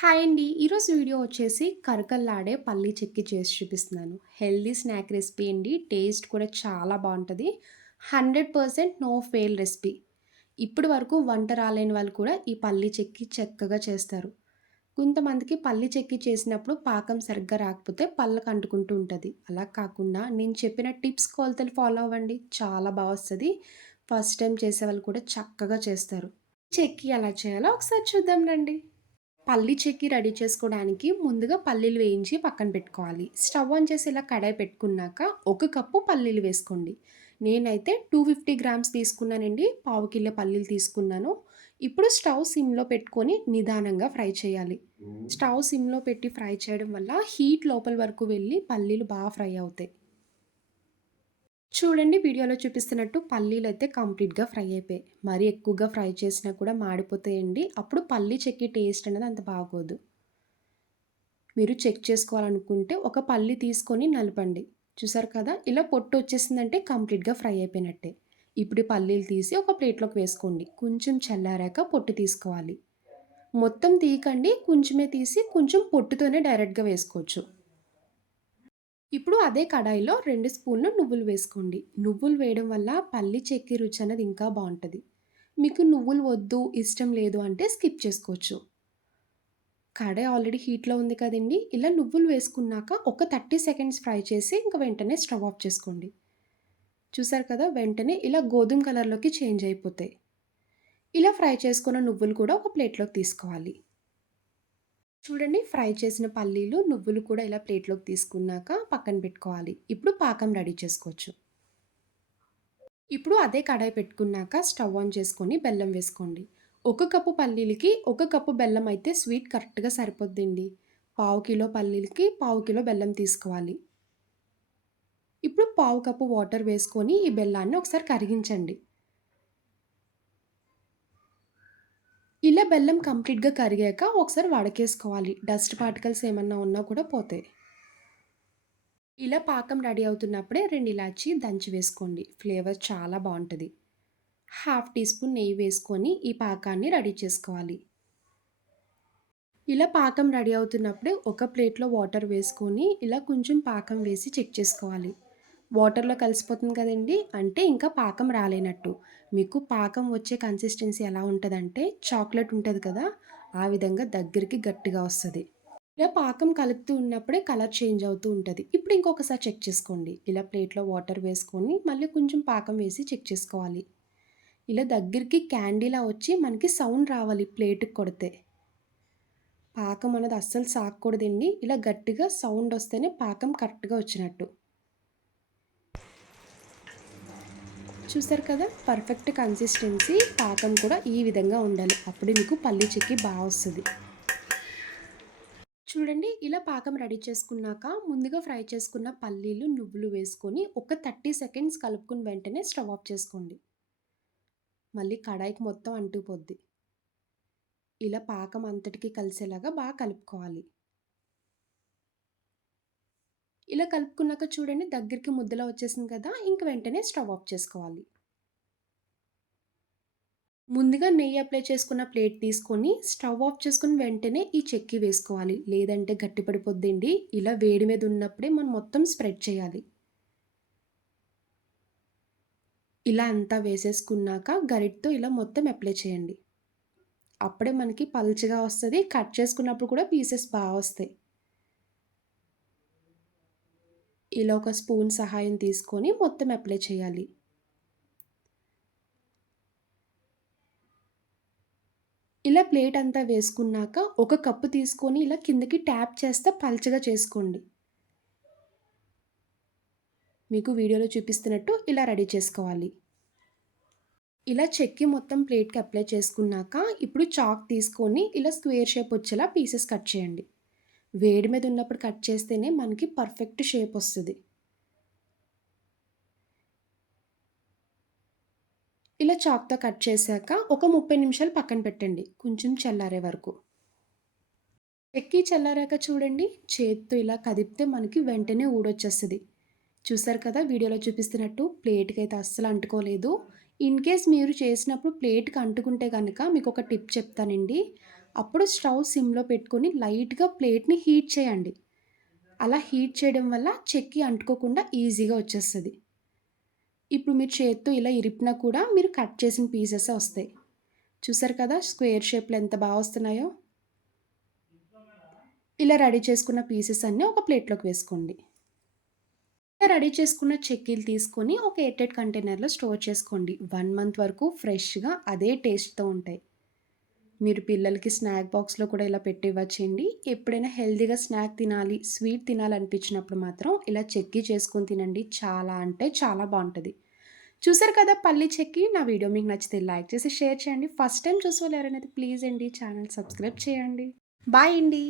Hi అండి. ఈరోజు video వచ్చేసి కరకల్లాడే పల్లీ చెక్కి చేసి చూపిస్తున్నాను. హెల్దీ స్నాక్ రెసిపీ అండి. టేస్ట్ కూడా చాలా బాగుంటుంది hundred percent no fail recipe. ఇప్పటి వరకు వంట రాలేని వాళ్ళు కూడా ఈ పల్లీ చెక్కి చక్కగా చేస్తారు. కొంతమందికి పల్లి చెక్కి చేసినప్పుడు పాకం సరిగ్గా రాకపోతే పళ్ళకు అంటుకుంటూ ఉంటుంది అలా కాకుండా నేను చెప్పిన టిప్స్, కొలతలు ఫాలో అవ్వండి. చాలా బాగా వస్తుంది ఫస్ట్ టైం చేసే వాళ్ళు కూడా చక్కగా చేస్తారు. చెక్కి ఎలా చేయాలో ఒకసారి చూద్దాం రండి. పల్లి చెక్కి రెడీ చేసుకోవడానికి ముందుగా పల్లీలు వేయించి పక్కన పెట్టుకోవాలి. స్టవ్ ఆన్ చేసి ఇలా కడాయి పెట్టుకున్నాక ఒక కప్పు పల్లీలు వేసుకోండి. నేనైతే 250 గ్రామ్స్ తీసుకున్నానండి. పావు కిలో పల్లీలు తీసుకున్నాను. ఇప్పుడు స్టవ్ సిమ్‌లో పెట్టుకొని నిదానంగా ఫ్రై చేయాలి. స్టవ్ సిమ్‌లో పెట్టి ఫ్రై చేయడం వల్ల హీట్ లోపల వరకు వెళ్ళి పల్లీలు బా ఫ్రై అవుతాయి. చూడండి వీడియోలో చూపిస్తున్నట్టు పల్లీలు అయితే కంప్లీట్‌గా ఫ్రై అయిపోయాయి. మరీ ఎక్కువగా ఫ్రై చేసినా కూడా మాడిపోతాయండి. అప్పుడు పల్లీ చెక్కి టేస్ట్ అనేది అంత బాగోదు. మీరు చెక్ చేసుకోవాలనుకుంటే ఒక పల్లి తీసుకొని నలపండి. చూసారు కదా! ఇలా పొట్టు వచ్చేసిందంటే కంప్లీట్‌గా ఫ్రై అయిపోయినట్టే. ఇప్పుడు పల్లీలు తీసి ఒక ప్లేట్‌లోకి వేసుకోండి. కొంచెం చల్లారాక పొట్టు తీసుకోవాలి. మొత్తం తీయకండి. కొంచెమే తీసి కొంచెం పొట్టుతోనే డైరెక్ట్‌గా వేసుకోవచ్చు. ఇప్పుడు అదే కడాయిలో రెండు స్పూన్లు నువ్వులు వేసుకోండి. నువ్వులు వేయడం వల్ల పల్లి చెక్కి రుచి అనేది ఇంకా బాగుంటుంది మీకు నువ్వులు వద్దు, ఇష్టం లేదు అంటే స్కిప్ చేసుకోవచ్చు. కడాయి ఆల్రెడీ హీట్‌లో ఉంది కదండి ఇలా నువ్వులు వేసుకున్నాక ఒక 30 సెకండ్స్ ఫ్రై చేసి ఇంక వెంటనే స్టవ్ ఆఫ్ చేసుకోండి. చూసారు కదా! వెంటనే ఇలా గోధుమ కలర్‌లోకి చేంజ్ అయిపోతాయి. ఇలా ఫ్రై చేసుకున్న నువ్వులు కూడా ఒక ప్లేట్‌లోకి తీసుకోవాలి. చూడండి ఫ్రై చేసిన పల్లీలు, నువ్వులు కూడా ఇలా ప్లేట్‌లోకి తీసుకున్నాక పక్కన పెట్టుకోవాలి. ఇప్పుడు పాకం రెడీ చేసుకోవచ్చు. ఇప్పుడు అదే కడాయి పెట్టుకున్నాక స్టవ్ ఆన్ చేసుకొని బెల్లం వేసుకోండి. ఒక కప్పు పల్లీలకి ఒక కప్పు బెల్లం అయితే స్వీట్ కరెక్ట్‌గా సరిపోద్దండి. పావు కిలో పల్లీలకి పావు కిలో బెల్లం తీసుకోవాలి. ఇప్పుడు పావు కప్పు వాటర్ వేసుకొని ఈ బెల్లాన్ని ఒకసారి కరిగించండి. ఇలా బెల్లం కంప్లీట్‌గా కరిగాక ఒకసారి వడకేసుకోవాలి. డస్ట్ పార్టికల్స్ ఏమన్నా ఉన్నా కూడా పోతాయి. ఇలా పాకం రెడీ అవుతున్నప్పుడే రెండు ఇలాచి దంచి వేసుకోండి. ఫ్లేవర్ చాలా బాగుంటుంది హాఫ్ టీ స్పూన్ నెయ్యి వేసుకొని ఈ పాకాన్ని రెడీ చేసుకోవాలి. ఇలా పాకం రెడీ అవుతున్నప్పుడే ఒక ప్లేట్‌లో వాటర్ వేసుకొని ఇలా కొంచెం పాకం వేసి చెక్ చేసుకోవాలి. వాటర్‌లో కలిసిపోతుంది కదండీ! అంటే ఇంకా పాకం రాలేనట్టు. మీకు పాకం వచ్చే కన్సిస్టెన్సీ ఎలా ఉంటుందంటే చాక్లెట్ ఉంటుంది కదా! ఆ విధంగా దగ్గరికి గట్టిగా వస్తుంది ఇలా పాకం కలుపుతూ ఉన్నప్పుడే కలర్ చేంజ్ అవుతూ ఉంటుంది ఇప్పుడు ఇంకొకసారి చెక్ చేసుకోండి. ఇలా ప్లేట్‌లో వాటర్ వేసుకొని మళ్ళీ కొంచెం పాకం వేసి చెక్ చేసుకోవాలి. ఇలా దగ్గరికి క్యాండీలా వచ్చి మనకి సౌండ్ రావాలి ప్లేట్‌కి కొడితే. పాకం అనేది అస్సలు సాగకూడదండి. ఇలా గట్టిగా సౌండ్ వస్తేనే పాకం కరెక్ట్‌గా వచ్చినట్టు. చూసారు కదా! పర్ఫెక్ట్ కన్సిస్టెన్సీ పాకం కూడా ఈ విధంగా ఉండాలి. అప్పుడు మీకు పల్లి చిక్కి బాగా వస్తుంది చూడండి ఇలా పాకం రెడీ చేసుకున్నాక ముందుగా ఫ్రై చేసుకున్న పల్లీలు, నువ్వులు వేసుకొని ఒక 30 సెకండ్స్ కలుపుకుని వెంటనే స్టవ్ ఆఫ్ చేసుకోండి. మళ్ళీ కడాయికి మొత్తం అంటుపోద్ది ఇలా పాకం అంతటికి కలిసేలాగా బాగా కలుపుకోవాలి. ఇలా కలుపుకున్నాక చూడండి దగ్గరికి ముద్దలా వచ్చేసింది కదా! ఇంక వెంటనే స్టవ్ ఆఫ్ చేసుకోవాలి. ముందుగా నెయ్యి అప్లై చేసుకున్న ప్లేట్ తీసుకొని స్టవ్ ఆఫ్ చేసుకుని వెంటనే ఈ చెక్కి వేసుకోవాలి. లేదంటే గట్టిపడిపోద్దండి ఇలా వేడి మీద ఉన్నప్పుడే మనం మొత్తం స్ప్రెడ్ చేయాలి. ఇలా అంతా వేసేసుకున్నాక గరిటతో ఇలా మొత్తం అప్లై చేయండి. అప్పుడే మనకి పల్చగా వస్తుంది కట్ చేసుకున్నప్పుడు కూడా పీసెస్ బాగా వస్తాయి. ఇలా ఒక స్పూన్ సహాయం తీసుకొని మొత్తం అప్లై చేయాలి. ఇలా ప్లేట్ అంతా వేసుకున్నాక ఒక కప్పు తీసుకొని ఇలా కిందకి ట్యాప్ చేస్తే పల్చగా చేసుకోండి. మీకు వీడియోలో చూపిస్తున్నట్టు ఇలా రెడీ చేసుకోవాలి. ఇలా చెక్కి మొత్తం ప్లేట్‌కి అప్లై చేసుకున్నాక ఇప్పుడు చాక్ తీసుకొని ఇలా స్క్వేర్ షేప్ వచ్చేలా పీసెస్ కట్ చేయండి. వేడి మీద ఉన్నప్పుడు కట్ చేస్తేనే మనకి పర్ఫెక్ట్ షేప్ వస్తుంది ఇలా చాక్‌తో కట్ చేశాక ఒక 30 నిమిషాలు పక్కన పెట్టండి. కొంచెం చల్లారే వరకు. ఎక్కి చల్లారాక చూడండి చేతితో ఇలా కదిపితే మనకి వెంటనే ఊడొచ్చేస్తుంది చూసారు కదా! వీడియోలో చూపిస్తున్నట్టు ప్లేట్కి అయితే అస్సలు అంటుకోలేదు. ఇన్ కేస్ మీరు చేసినప్పుడు ప్లేట్‌కి అంటుకుంటే కనుక మీకు ఒక టిప్ చెప్తానండి. అప్పుడు స్టవ్ సిమ్‌లో పెట్టుకొని లైట్‌గా ప్లేట్‌ని హీట్ చేయండి. అలా హీట్ చేయడం వల్ల చెక్కి అంటుకోకుండా ఈజీగా వచ్చేస్తుంది ఇప్పుడు మీరు చేత్తో ఇలా ఇరిపినా కూడా మీరు కట్ చేసిన పీసెస్ వస్తాయి. చూసారు కదా! స్క్వేర్ షేప్‌లో ఎంత బాగా వస్తున్నాయో. ఇలా రెడీ చేసుకున్న పీసెస్ అన్నీ ఒక ప్లేట్‌లోకి వేసుకోండి. ఇలా రెడీ చేసుకున్న చెక్కీలు తీసుకొని ఒక ఎయిటెడ్ కంటైనర్‌లో స్టోర్ చేసుకోండి. వన్ మంత్ వరకు ఫ్రెష్‌గా అదే టేస్ట్‌తో ఉంటాయి. మీరు పిల్లలకి స్నాక్ బాక్స్‌లో కూడా ఇలా పెట్టి ఇవ్వచ్చండి. ఎప్పుడైనా హెల్దీగా స్నాక్ తినాలి, స్వీట్ తినాలనిపించినప్పుడు మాత్రం ఇలా చెక్కి చేసుకొని తినండి. చాలా అంటే చాలా బాగుంటుంది చూసారు కదా పల్లి చెక్కి నా వీడియో మీకు నచ్చితే లైక్ చేసి, షేర్ చేయండి. ఫస్ట్ టైం చూసేవాళ్ళు ఎవరైనా ప్లీజ్ అండి ఛానల్ సబ్స్క్రైబ్ చేయండి. బాయ్ అండి.